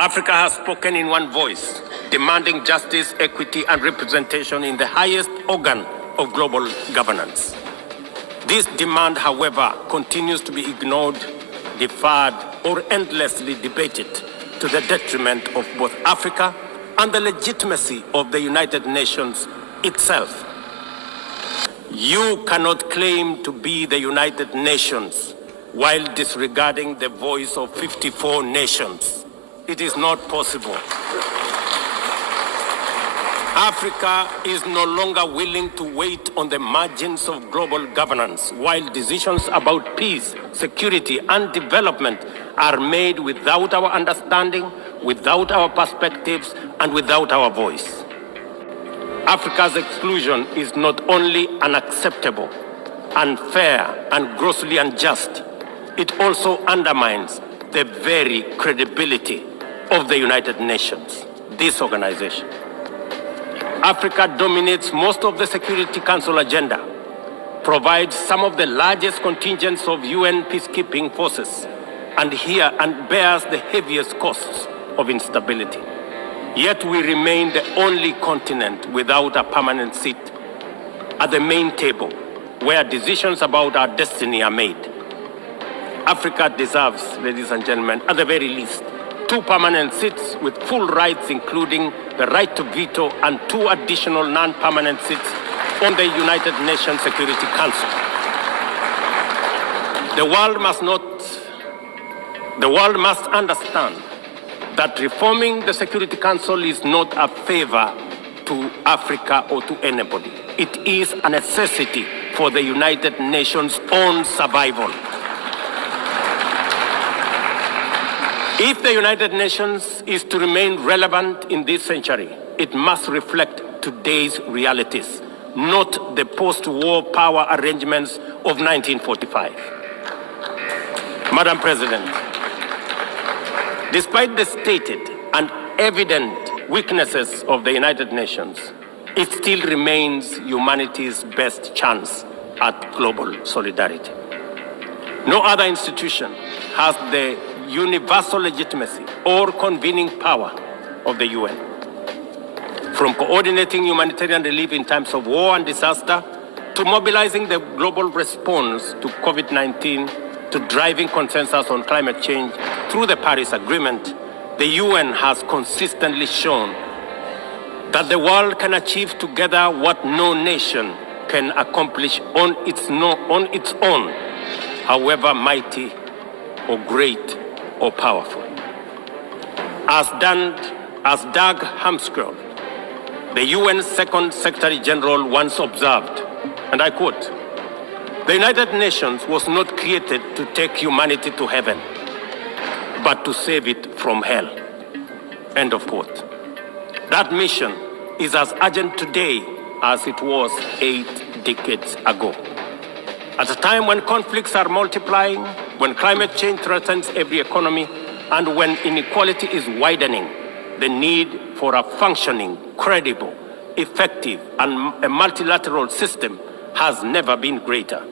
Africa has spoken in one voice, demanding justice, equity, and representation in the highest organ of global governance. This demand, however, continues to be ignored, deferred, or endlessly debated to the detriment of both Africa and the legitimacy of the United Nations itself. You cannot claim to be the United Nations while disregarding the voice of 54 nations. It is not possible. Africa is no longer willing to wait on the margins of global governance while decisions about peace, security, and development are made without our understanding, without our perspectives, and without our voice. Africa's exclusion is not only unacceptable, unfair, and grossly unjust, it also undermines the very credibility of the United Nations, this organization. Africa dominates most of the Security Council agenda, provides some of the largest contingents of UN peacekeeping forces, and bears the heaviest costs of instability. Yet we remain the only continent without a permanent seat at the main table, where decisions about our destiny are made. Africa deserves, ladies and gentlemen, at the very least, 2 permanent seats with full rights, including the right to veto, and 2 additional non-permanent seats on the United Nations Security Council. The world must understand that reforming the Security Council is not a favor to Africa or to anybody. It is a necessity for the United Nations' own survival. If the United Nations is to remain relevant in this century, it must reflect today's realities, not the post-war power arrangements of 1945. Madam President, despite the stated and evident weaknesses of the United Nations, it still remains humanity's best chance at global solidarity. No other institution has the universal legitimacy or convening power of the UN. From coordinating humanitarian relief in times of war and disaster, to mobilizing the global response to COVID-19, to driving consensus on climate change through the Paris Agreement, the UN has consistently shown that the world can achieve together what no nation can accomplish on its own, however mighty or great or powerful. As Doug Hammarskjöld, the UN's Second Secretary General, once observed, and I quote, "The United Nations was not created to take humanity to heaven, but to save it from hell." End of quote. That mission is as urgent today as it was 8 decades ago. At a time when conflicts are multiplying, when climate change threatens every economy, and when inequality is widening, the need for a functioning, credible, effective, and a multilateral system has never been greater.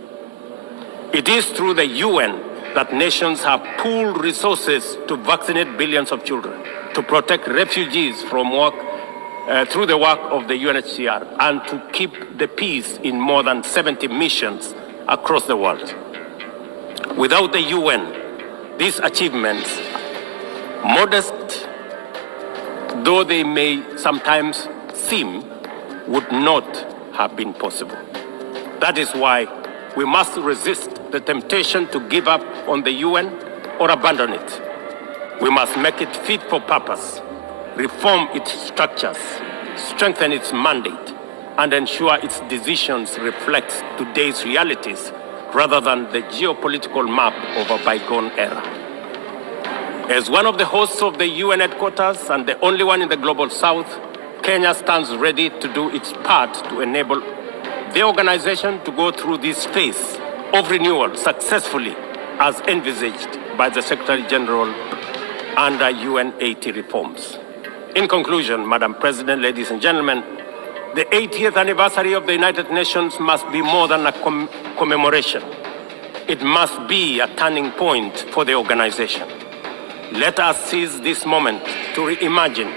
It is through the UN that nations have pooled resources to vaccinate billions of children, to protect refugees from through the work of the UNHCR, and to keep the peace in more than 70 missions across the world. Without the UN, these achievements, modest though they may sometimes seem, would not have been possible. That is why we must resist the temptation to give up on the UN or abandon it. We must make it fit for purpose, reform its structures, strengthen its mandate, and ensure its decisions reflect today's realities rather than the geopolitical map of a bygone era. As one of the hosts of the UN headquarters and the only one in the global south, Kenya stands ready to do its part to enable the organization to go through this phase of renewal successfully as envisaged by the Secretary General under UN 80 reforms. In conclusion, Madam President, ladies and gentlemen, the 80th anniversary of the United Nations must be more than a commemoration. It must be a turning point for the organization. Let us seize this moment to reimagine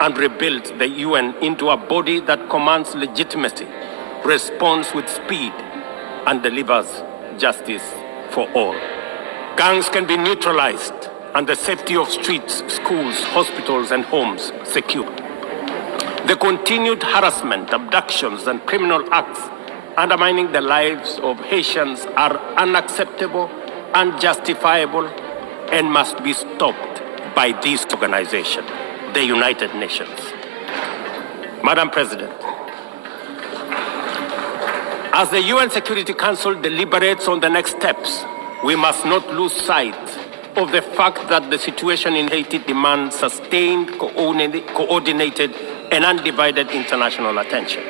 and rebuild the UN into a body that commands legitimacy, responds with speed, and delivers justice for all. Gangs can be neutralized and the safety of streets, schools, hospitals, and homes secured. The continued harassment, abductions, and criminal acts undermining the lives of Haitians are unacceptable, unjustifiable, and must be stopped by this organization, the United Nations. Madam President, as the UN Security Council deliberates on the next steps, we must not lose sight of the fact that the situation in Haiti demands sustained, coordinated, and undivided international attention.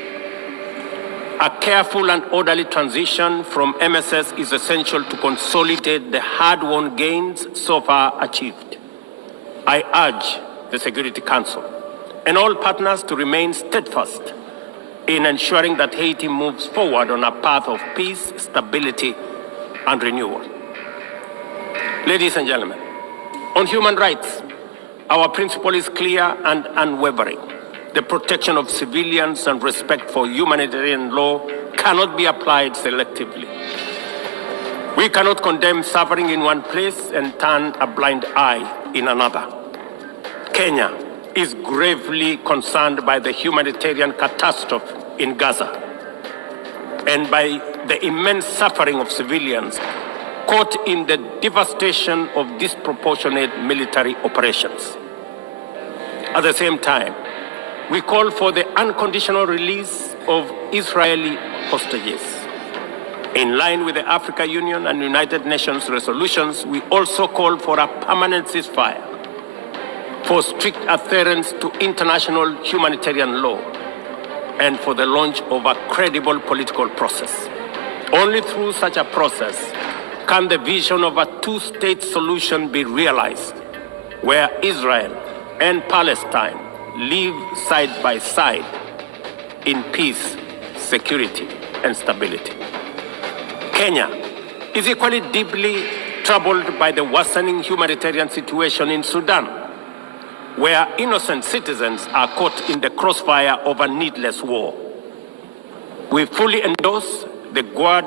A careful and orderly transition from MSS is essential to consolidate the hard-won gains so far achieved. I urge the Security Council and all partners to remain steadfast in ensuring that Haiti moves forward on a path of peace, stability, and renewal. Ladies and gentlemen, on human rights, our principle is clear and unwavering. The protection of civilians and respect for humanitarian law cannot be applied selectively. We cannot condemn suffering in one place and turn a blind eye in another. Kenya is gravely concerned by the humanitarian catastrophe in Gaza and by the immense suffering of civilians caught in the devastation of disproportionate military operations. At the same time, we call for the unconditional release of Israeli hostages. In line with the African Union and United Nations resolutions, we also call for a permanent ceasefire, for strict adherence to international humanitarian law, and for the launch of a credible political process. Only through such a process can the vision of a two-state solution be realized, where Israel and Palestine live side by side in peace, security, and stability. Kenya is equally deeply troubled by the worsening humanitarian situation in Sudan, where innocent citizens are caught in the crossfire of a needless war. We fully endorse the Quad,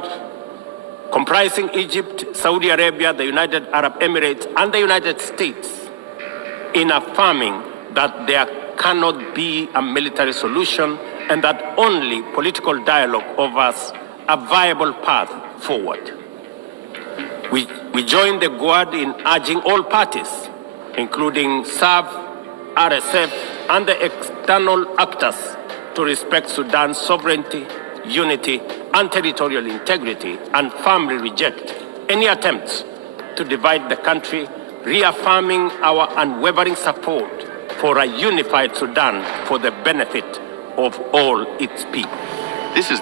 comprising Egypt, Saudi Arabia, the United Arab Emirates, and the United States, in affirming that there cannot be a military solution and that only political dialogue offers a viable path forward. We join the Quad in urging all parties, including SAF, RSF, and the external actors, to respect Sudan's sovereignty, unity, and territorial integrity, and firmly reject any attempts to divide the country, reaffirming our unwavering support for a unified Sudan for the benefit of all its people. This is